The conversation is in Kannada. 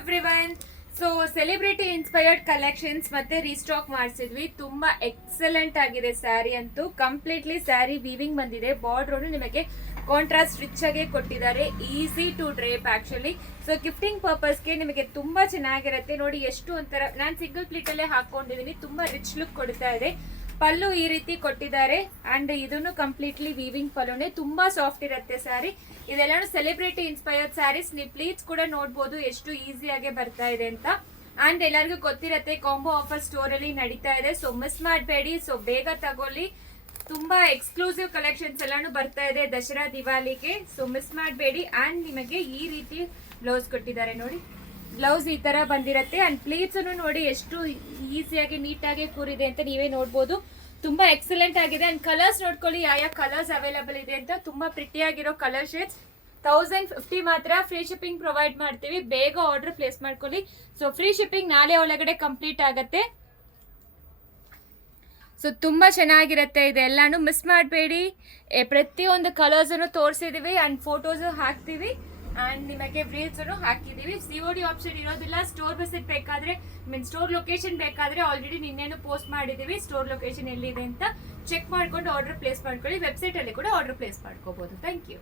Everyone. So celebrity inspired collections ಮತ್ತೆ ರೀಸ್ಟಾಕ್ ಮಾಡಿಸಿದ್ವಿ. ತುಂಬಾ ಎಕ್ಸಲೆಂಟ್ ಆಗಿದೆ ಸ್ಯಾರಿ ಅಂತೂ. ಕಂಪ್ಲೀಟ್ಲಿ ಸ್ಯಾರಿ ವೀವಿಂಗ್ ಬಂದಿದೆ. ಬಾರ್ಡರ್ ನಿಮಗೆ ಕಾಂಟ್ರಾಸ್ಟ್ ರಿಚ್ ಆಗಿ ಕೊಟ್ಟಿದ್ದಾರೆ. Easy to drape actually. So gifting ಪರ್ಪಸ್ಗೆ ನಿಮಗೆ ತುಂಬಾ ಚೆನ್ನಾಗಿರುತ್ತೆ. ನೋಡಿ ಎಷ್ಟು ಒಂಥರ, ನಾನು ಸಿಂಗಲ್ ಪ್ಲೀಟ್ ಅಲ್ಲೇ ಹಾಕೊಂಡಿದೀನಿ. ತುಂಬಾ ರಿಚ್ ಲುಕ್ ಕೊಡ್ತಾ ಇದೆ. ಪಲ್ಲು ಈ ರೀತಿ ಕೊಟ್ಟಿದ್ದಾರೆ ಅಂಡ್ ಇದನ್ನು ಕಂಪ್ಲೀಟ್ಲಿ ವೀವಿಂಗ್ ಪಲ್ಲುನೇ. ತುಂಬಾ ಸಾಫ್ಟ್ ಇರುತ್ತೆ ಸ್ಯಾರಿ. ಇದೆಲ್ಲಾನು ಸೆಲೆಬ್ರಿಟಿ ಇನ್ಸ್ಪೈರ್ಡ್ ಸ್ಯಾರೀಸ್. ನೀವು ಪ್ಲೀಟ್ಸ್ ಕೂಡ ನೋಡ್ಬೋದು ಎಷ್ಟು ಈಸಿಯಾಗಿ ಬರ್ತಾ ಇದೆ ಅಂತ. ಅಂಡ್ ಎಲ್ಲರಿಗೂ ಗೊತ್ತಿರತ್ತೆ ಕಾಂಬೋ ಆಫರ್ ಸ್ಟೋರ್ ಅಲ್ಲಿ ನಡೀತಾ ಇದೆ. ಸೊ ಮಿಸ್ ಮಾಡಬೇಡಿ. ಸೊ ಬೇಗ ತಗೊಳ್ಳಿ. ತುಂಬಾ ಎಕ್ಸ್ಕ್ಲೂಸಿವ್ ಕಲೆಕ್ಷನ್ಸ್ ಎಲ್ಲಾನು ಬರ್ತಾ ಇದೆ ದಸರಾ ದಿವಾಲಿಗೆ. ಸೊ ಮಿಸ್ ಮಾಡಬೇಡಿ. ಅಂಡ್ ನಿಮಗೆ ಈ ರೀತಿ ಬ್ಲೌಸ್ ಕೊಟ್ಟಿದ್ದಾರೆ ನೋಡಿ. ಬ್ಲೌಸ್ ಈ ತರ ಬಂದಿರತ್ತೆ. ಅಂಡ್ ಪ್ಲೀಟ್ಸ್ ನೋಡಿ ಎಷ್ಟು ಈಸಿಯಾಗಿ ನೀಟಾಗಿ ಕೂರಿದೆ ಅಂತ ನೀವೇ ನೋಡ್ಬೋದು. ತುಂಬಾ ಎಕ್ಸಲೆಂಟ್ ಆಗಿದೆ. ಅಂಡ್ ಕಲರ್ಸ್ ನೋಡ್ಕೊಳ್ಳಿ ಯಾವ ಕಲರ್ಸ್ ಅವೈಲಬಲ್ ಇದೆ ಅಂತ. ತುಂಬಾ ಪ್ರಿಟಿ ಆಗಿರೋ ಕಲರ್ ಶೇಡ್ಸ್. 1050 ಮಾತ್ರ ಫ್ರೀ ಶಿಪ್ಪಿಂಗ್ ಪ್ರೊವೈಡ್ ಮಾಡ್ತೀವಿ. ಬೇಗ ಆರ್ಡರ್ ಪ್ಲೇಸ್ ಮಾಡ್ಕೊಳ್ಳಿ. ಸೊ ಫ್ರೀ ಶಿಪ್ಪಿಂಗ್ ನಾಳೆ ಒಳಗಡೆ ಕಂಪ್ಲೀಟ್ ಆಗತ್ತೆ. ಸೊ ತುಂಬಾ ಚೆನ್ನಾಗಿರುತ್ತೆ ಇದೆಲ್ಲಾನು. ಮಿಸ್ ಮಾಡಬೇಡಿ. ಪ್ರತಿಯೊಂದು ಕಲರ್ಸ್ ಅನ್ನು ತೋರಿಸಿದೀವಿ ಅಂಡ್ ಫೋಟೋಸ್ ಹಾಕ್ತಿವಿ. ಅಂಡ್ ನಿಮಗೆ ರೀಲ್ಸ್ ಹಾಕಿದೀವಿ. ಸಿಒಡಿ ಆಪ್ಷನ್ ಇರೋದಿಲ್ಲ. ಸ್ಟೋರ್ ವಿಸಿಟ್ ಬೇಕಾದ್ರೆ ಸ್ಟೋರ್ ಲೊಕೇಶನ್ ಬೇಕಾದ್ರೆ ಆಲ್ರೆಡಿ ನಿನ್ನೇನು ಪೋಸ್ಟ್ ಮಾಡಿದೀವಿ. ಸ್ಟೋರ್ ಲೊಕೇಶನ್ ಎಲ್ಲಿದೆ ಅಂತ ಚೆಕ್ ಮಾಡ್ಕೊಂಡು ಆರ್ಡರ್ ಪ್ಲೇಸ್ ಮಾಡ್ಕೊಳ್ಳಿ. ವೆಬ್ಸೈಟ್ ಅಲ್ಲಿ ಕೂಡ ಆರ್ಡರ್ ಪ್ಲೇಸ್ ಮಾಡ್ಕೋಬಹುದು. Thank you.